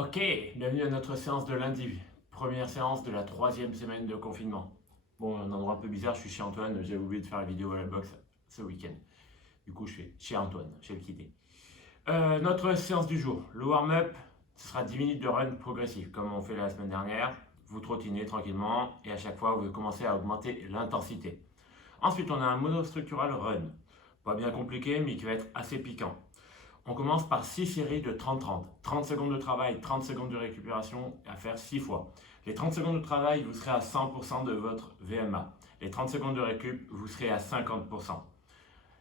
Ok, bienvenue à notre séance de lundi. Première séance de la 3e semaine de confinement. Bon, un endroit un peu bizarre, je suis chez Antoine, j'ai oublié de faire la vidéo à la boxe ce week-end. Du coup, je suis chez Antoine, j'ai le quitté. Notre séance du jour, le warm-up, ce sera 10 minutes de run progressif, comme on fait la semaine dernière. Vous trottinez tranquillement et à chaque fois, vous commencez à augmenter l'intensité. Ensuite, on a un monostructural run. Pas bien compliqué, mais qui va être assez piquant. On commence par 6 séries de 30-30. 30 secondes de travail, 30 secondes de récupération à faire 6 fois. Les 30 secondes de travail, vous serez à 100% de votre VMA. Les 30 secondes de récup, vous serez à 50%.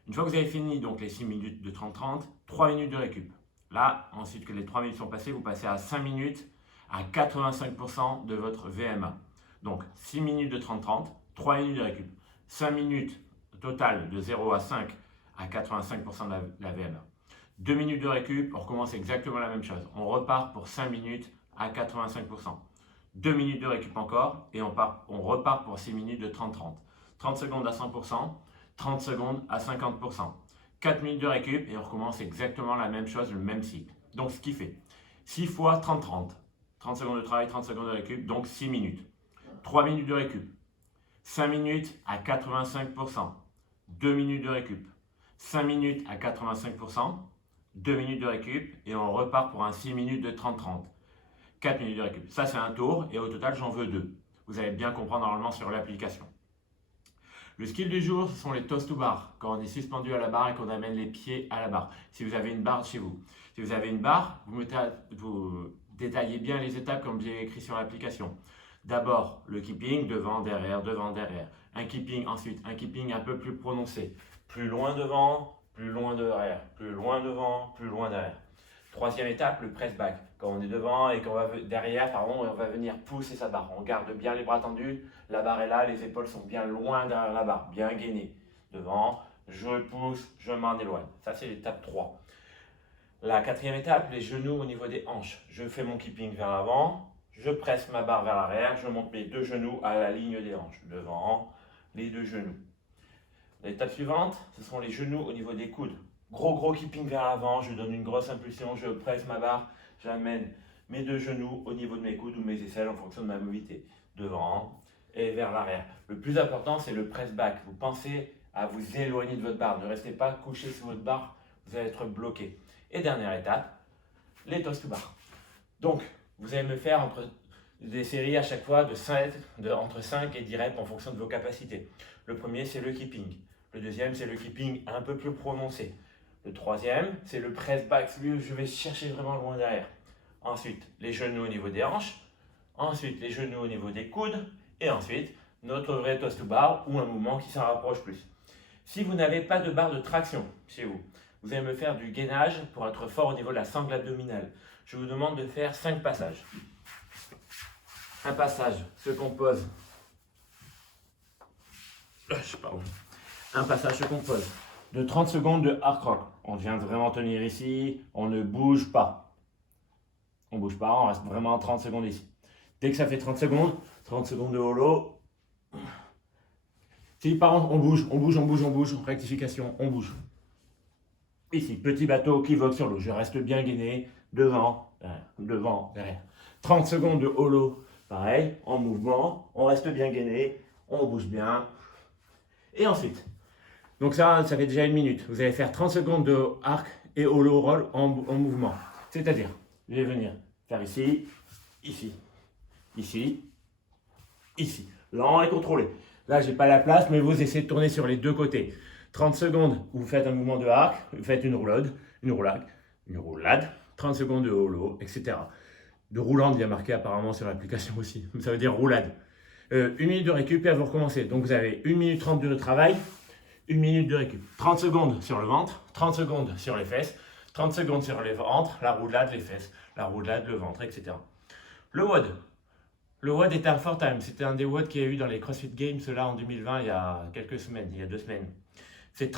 Une fois que vous avez fini donc les 6 minutes de 30-30, 3 minutes de récup. Là, ensuite que les 3 minutes sont passées, vous passez à 5 minutes à 85% de votre VMA. Donc 6 minutes de 30-30, 3 minutes de récup. 5 minutes total de 0 à 5 à 85% de la VMA. 2 minutes de récup, on recommence exactement la même chose. On repart pour 5 minutes à 85%. 2 minutes de récup encore et on repart pour 6 minutes de 30-30. 30 secondes à 100%, 30 secondes à 50%. 4 minutes de récup et on recommence exactement la même chose, le même cycle. Donc ce qui fait 6 fois 30-30. 30 secondes de travail, 30 secondes de récup, donc 6 minutes. 3 minutes de récup. 5 minutes à 85%. 2 minutes de récup. 5 minutes à 85%. 2 minutes de récup et on repart pour un 6 minutes de 30-30. 4 minutes de récup. Ça, c'est un tour et au total, j'en veux 2. Vous allez bien comprendre normalement sur l'application. Le skill du jour, ce sont les toast to bar. Quand on est suspendu à la barre et qu'on amène les pieds à la barre. Si vous avez une barre chez vous. Si vous avez une barre, vous détaillez bien les étapes comme j'ai écrit sur l'application. D'abord, le keeping, devant, derrière, devant, derrière. Un keeping, ensuite un keeping un peu plus prononcé. Plus loin devant, plus loin derrière, plus loin devant, plus loin derrière. Troisième étape, le press back. Quand on est devant et qu'on va derrière, on va venir pousser sa barre. On garde bien les bras tendus, la barre est là, les épaules sont bien loin derrière la barre, bien gainées. Devant, je pousse, je m'en éloigne. Ça, c'est l'étape 3. La quatrième étape, les genoux au niveau des hanches. Je fais mon keeping vers l'avant, je presse ma barre vers l'arrière, je monte mes 2 genoux à la ligne des hanches. Devant, les 2 genoux. L'étape suivante, ce sont les genoux au niveau des coudes. Gros keeping vers l'avant, je donne une grosse impulsion, je presse ma barre, j'amène mes 2 genoux au niveau de mes coudes ou mes aisselles en fonction de ma mobilité. Devant et vers l'arrière. Le plus important, c'est le press back. Vous pensez à vous éloigner de votre barre. Ne restez pas couché sur votre barre, vous allez être bloqué. Et dernière étape, les toast to bar. Donc, vous allez me faire des séries à chaque fois entre 5 et 10 reps en fonction de vos capacités. Le premier, c'est le keeping. Le deuxième, c'est le keeping un peu plus prononcé. Le troisième, c'est le press back, celui où je vais chercher vraiment loin derrière. Ensuite, les genoux au niveau des hanches. Ensuite, les genoux au niveau des coudes. Et ensuite, notre vrai toast to bar ou un mouvement qui s'en rapproche plus. Si vous n'avez pas de barre de traction chez vous, vous allez me faire du gainage pour être fort au niveau de la sangle abdominale. Je vous demande de faire 5 passages. Un passage se compose. Un passage se compose de 30 secondes de hard rock. On vient vraiment tenir ici, on ne bouge pas. On ne bouge pas, on reste vraiment 30 secondes ici. Dès que ça fait 30 secondes de holo. Si par contre on bouge, rectification, on bouge. Ici, petit bateau qui vogue sur l'eau. Je reste bien gainé, devant, derrière. 30 secondes de holo, pareil, en mouvement, on reste bien gainé, on bouge bien. Et ensuite, donc ça fait déjà 1 minute. Vous allez faire 30 secondes de arc et holo roll en mouvement. C'est-à-dire, je vais venir faire ici, ici, ici, ici. Lent et contrôlé. Là, j'ai pas la place, mais vous essayez de tourner sur les 2 côtés. 30 secondes où vous faites un mouvement de arc, vous faites une roulade. 30 secondes de holo, etc. De roulante, il y a marqué apparemment sur l'application aussi. Ça veut dire roulade. 1 minute de récup et vous recommencez. Donc vous avez 1 minute 30 de travail, 1 minute de récup. 30 secondes sur le ventre, 30 secondes sur les fesses, 30 secondes sur les ventres, la roulade, les fesses, la roulade, le ventre, etc. Le WOD. Le WOD est un fort time. C'était un des WOD qu'il y a eu dans les CrossFit Games là en 2020, il y a quelques semaines, il y a 2 semaines. C'est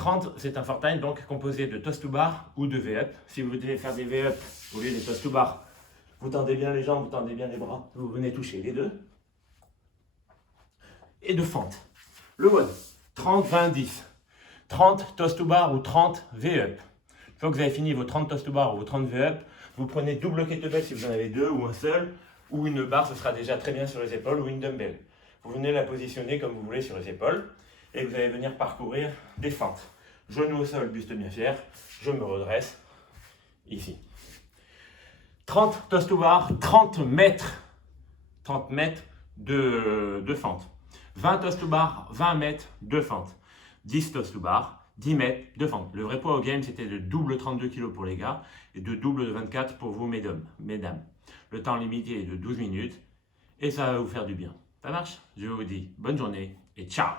un fort time donc composé de toast to bar ou de V-up. Si vous devez faire des V-up au lieu des toast to bar, vous tendez bien les jambes, vous tendez bien les bras, vous venez toucher les 2. Et de fente. Le WOD, 30, 20, 10. 30 toast to bar ou 30 V-up. Une fois que vous avez fini vos 30 toast to bar ou vos 30 V-up, Vous prenez double kettlebell si vous en avez deux ou un seul, ou une barre, ce sera déjà très bien sur les épaules, ou une dumbbell. Vous venez la positionner comme vous voulez sur les épaules, et vous allez venir parcourir des fentes. Genou au sol, buste bien fier, je me redresse, ici. 30 toes to bar, 30 mètres de fente. 20 toes to bar, 20 mètres de fente. 10 toes to bar, 10 mètres de fente. Le vrai poids au game, c'était de double 32 kg pour les gars et de double 24 pour vous, mesdames. Le temps limité est de 12 minutes et ça va vous faire du bien. Ça marche? Je vous dis bonne journée et ciao!